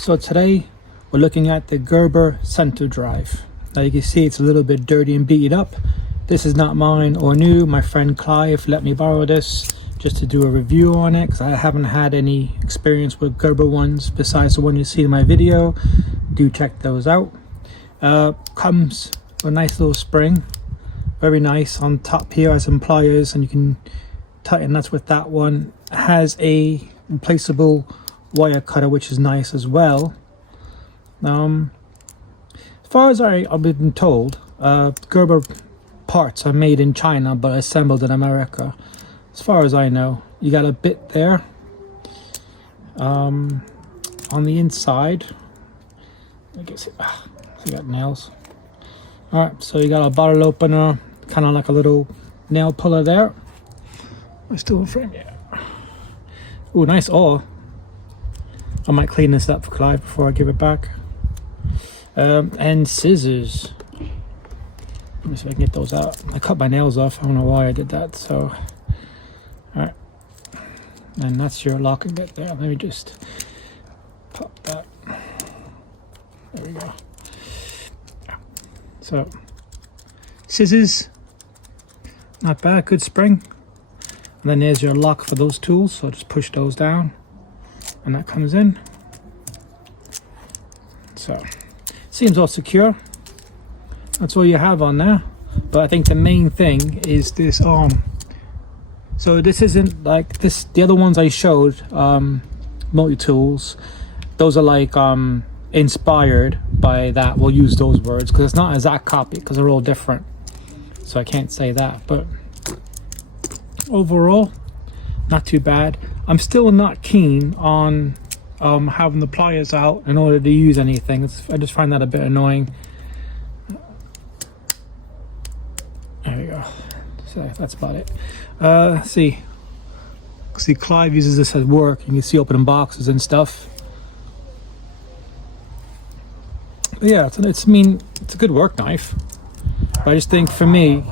So today we're looking at the Gerber Center Drive. Now you can see it's a little bit dirty and beat up. This is not mine or new. My friend Clive let me borrow this just to do a review on it because I haven't had any experience with Gerber ones besides the one you see in my video. Do check those out. Comes with a nice little spring, very nice. On top here has some pliers and you can tighten nuts with that one. It has a replaceable wire cutter, which is nice as well. As far as I've been told, Gerber parts are made in China but assembled in America. As far as I know, you got a bit there on the inside. I guess you got nails. All right, so you got a bottle opener, kind of like a little nail puller there. I still in frame, yeah. Oh, nice oil. I might clean this up for Clive before I give it back. And scissors. Let me see if I can get those out. I cut my nails off. I don't know why I did that. So, all right. And that's your locking bit there. Let me just pop that. There we go. So, scissors. Not bad. Good spring. And then there's your lock for those tools. So just push those down. And that comes in. So seems all secure. That's all you have on there. But I think the main thing is this arm. So this isn't like this, the other ones I showed, multi-tools, those are like inspired by that. We'll use those words because it's not an exact copy because they're all different, so I can't say that. But overall, not too bad. I'm still not keen on having the pliers out in order to use anything. I just find that a bit annoying. There we go. So that's about it. See, Clive uses this at work. You can see opening boxes and stuff. But yeah, it's a good work knife. But I just think for me,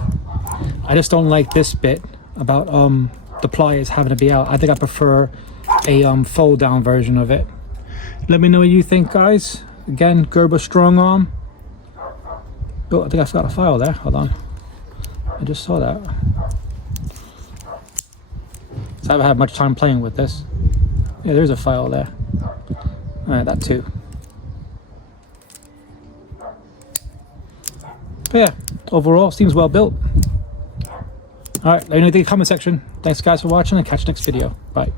I just don't like this bit about the pliers having to be out. I think I prefer a fold down version of it. Let me know what you think, guys. Again, Gerber strong arm. Oh, I think I forgot a file there. Hold on. I just saw that. So I haven't had much time playing with this. Yeah, there's a file there. Alright, that too. But yeah, overall, seems well built. Alright, let me know in the comment section. Thanks guys for watching and catch you next video. Bye.